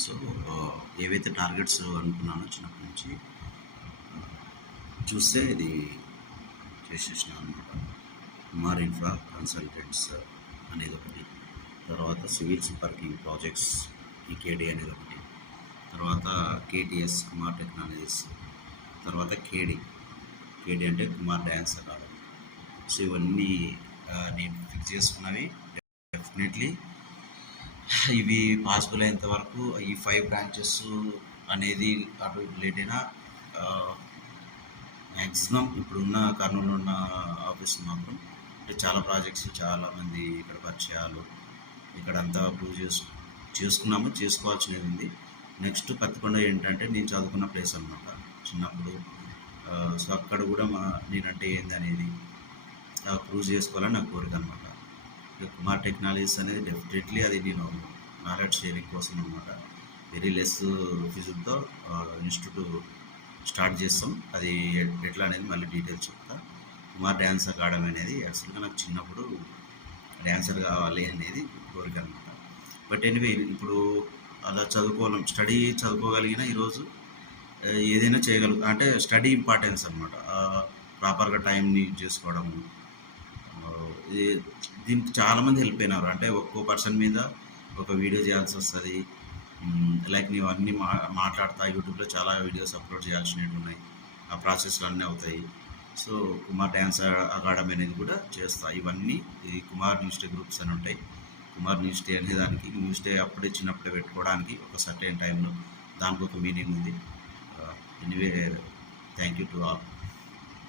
So ఏవైతే targets అనుకున్నానో చిన్నప్పటి నుంచి చూస్తే ఇది చేసేసినా అనమాట. కుమార్ ఇన్ఫ్రా కన్సల్టెంట్స్ అనేది ఒకటి, తర్వాత సివిల్ పార్కింగ్ ప్రాజెక్ట్స్ కేడి అనేది ఒకటి, తర్వాత కేటీఎస్ కుమార్ టెక్నాలజీస్, తర్వాత కేడి అంటే కుమార్ డ్యాన్స్ అకాడమీ. సో ఇవన్నీ నేను ఫిక్స్ చేసుకున్నవి. డెఫినెట్లీ ఇవి పాసిబుల్ అయినంత వరకు ఈ 5 బ్రాంచెస్ అనేది అటు లేట్ అయినా మ్యాక్సిమం ఇప్పుడున్న కర్నూలులో ఉన్న ఆఫీస్ మాత్రం అంటే చాలా ప్రాజెక్ట్స్, చాలామంది ఇక్కడ పరిచయాలు, ఇక్కడంతా ప్రూవ్ చేసుకున్నాము, చేసుకోవాల్సినది ఉంది. నెక్స్ట్ పత్తికొండ ఏంటంటే నేను చదువుకున్న ప్లేస్ అనమాట చిన్నప్పుడు. సో అక్కడ కూడా నేనంటే ఏందనేది ప్రూవ్ చేసుకోవాలని నా కోరిక అనమాట. కుమార్ టెక్నాలజీస్ అనేది డెఫినెట్లీ అది నేను నాలెడ్జ్ షేరింగ్ కోసం అనమాట. వెరీ లెస్ ఫీజులతో ఇన్స్టిట్యూట్ స్టార్ట్ చేస్తాం. అది ఎట్లా అనేది మళ్ళీ డీటెయిల్స్ చెప్తా. కుమార్ డ్యాన్స్ అకాడమీ అనేది యాక్చువల్గా నాకు చిన్నప్పుడు డ్యాన్సర్ కావాలి అనేది కోరిక అనమాట. బట్ ఎనీవే ఇప్పుడు అలా స్టడీ చదువుకోగలిగిన ఈరోజు ఏదైనా చేయగలుగుతా. అంటే స్టడీ ఇంపార్టెన్స్ అనమాట. ప్రాపర్గా టైంని యూజ్ చేసుకోవడము, దీనికి చాలామంది హెల్ప్ అయినారు. అంటే ఒక్కో పర్సన్ మీద ఒక వీడియో చేయాల్సి వస్తుంది. లైక్ నీవు అన్నీ మాట్లాడతా యూట్యూబ్లో చాలా వీడియోస్ అప్లోడ్ చేయాల్సినవి ఉన్నాయి. ఆ ప్రాసెస్లు అన్నీ అవుతాయి. సో కుమార్ డ్యాన్స్ అకాడమీ అనేది కూడా చేస్తా. ఇవన్నీ ఈ కుమార్ న్యూస్ డే గ్రూప్స్ అని ఉంటాయి. కుమార్ న్యూస్ డే అనే దానికి న్యూస్ డే అప్పుడే చిన్నప్పుడే పెట్టుకోవడానికి ఒక సర్టెన్ టైంలో దానికి ఒక మీనింగ్ ఉంది. Anyway thank you to all.